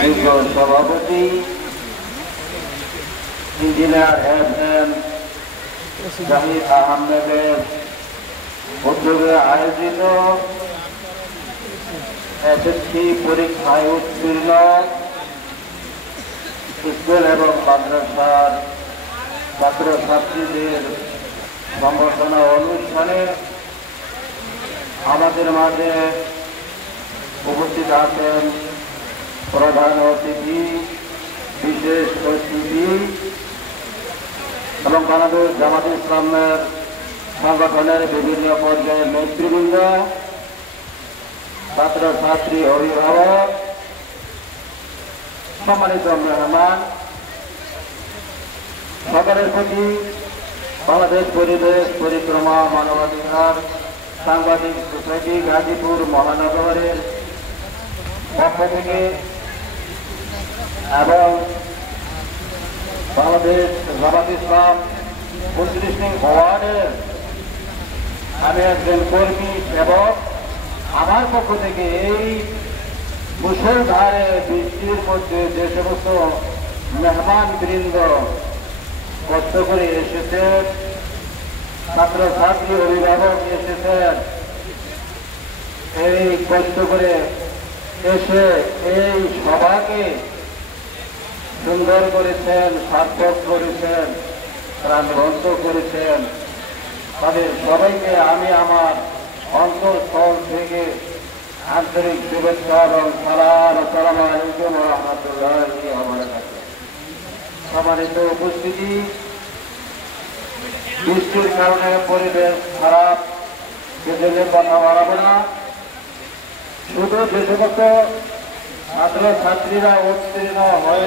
সুযোগ্য সভাপতি engineer FM Zahid আহমেদের উদ্যোগে আয়োজিত SSC পরীক্ষায় উত্তীর্ণ স্কুল এবং মাদ্রাসার ছাত্রছাত্রীদের সম্বর্ধনা অনুষ্ঠানে আমাদের মাঝে উপস্থিত আছেন প্রধান অতিথি, বিশেষ অতিথি এবং বাংলাদেশ জামাত ইসলামের সংগঠনের বিভিন্ন পর্যায়ের নেতৃবৃন্দ, ছাত্রছাত্রী, অভিভাবক, সম্মানিত মেহমান, সকলের প্রতি বাংলাদেশ পরিবেশ পরিক্রমা মানবাধিকার সাংবাদিক সোসাইটি গাজীপুর মহানগরের পক্ষ থেকে এবং বাংলাদেশ জামাত ইসলাম 29 নং ওয়ার্ডের আমি একজন কর্মী এবং আমার পক্ষ থেকে এই মুষলধারে বৃষ্টির মধ্যে যে সমস্ত মেহমান বৃন্দ কষ্ট করে এসেছেন, ছাত্রছাত্রী অভিভাবক এসেছেন, এই কষ্ট করে এসে এই সভাকে সুন্দর করেছেন, সার্থক করেছেন, প্রাণবন্ত করেছেন, তাদের সবাইকে আমি আমার অন্তঃস্থল থেকে আন্তরিক শুভেচ্ছা এবং সালাম। আসসালামু আলাইকুম ওয়া রাহমাতুল্লাহি ওয়া বারাকাতুহু। সম্মানিত উপস্থিতি, বৃষ্টির কারণে পরিবেশ খারাপ, সেজন্য কথা বাড়াবো না। শুধু যে সমস্ত ছাত্রছাত্রীরা উত্তীর্ণ হয়ে